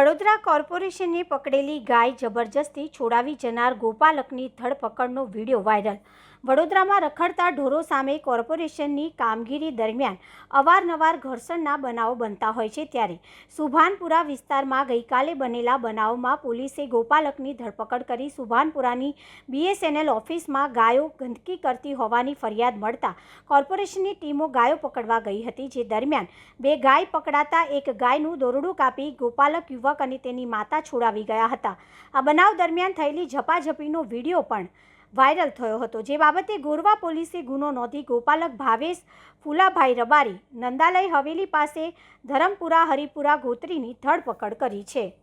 વડોદરા કોર્પોરેશને પકડેલી ગાય જબરજસ્તી છોડાવી જનાર ગોપાલકની ધરપકડનો video viral. વડોદરામાં રખડતા ઢોરો સામે કોર્પોરેશનની કામગીરી દરમિયાન અવારનવાર ઘર્ષણના બનાવો બનતા હોય છે ત્યારે સુભાનપુરા વિસ્તારમાં ગઈકાલે બનેલા બનાવમાં પોલીસે ગોપાલકની ધરપકડ કરી સુભાનપુરાની બીએસએનએલ ઓફિસમાં ગાયો ગંદકી કરતી હોવાની ફરિયાદ મળતા કોર્પોરેશનની ટીમો ગાયો પકડવા ગઈ હતી, જે દરમિયાન બે ગાય પકડાતા એક ગાયનું દોરડું કાપી ગોપાલક યુવક અને તેની માતા છોડાવી ગયા હતા. આ બનાવ દરમિયાન થયેલી ઝપાઝપીનો વીડિયો પણ વાયરલ થયો હતો. જે બાબતે ગોરવા પોલીસે ગુનો નોંધી ગોપાલક ભાવેશ, ફુલાભાઈ રબારી, નંદાલય હવેલી પાસે ધરમપુરા, હરિપુરા ગોત્રીની ધરપકડ કરી છે.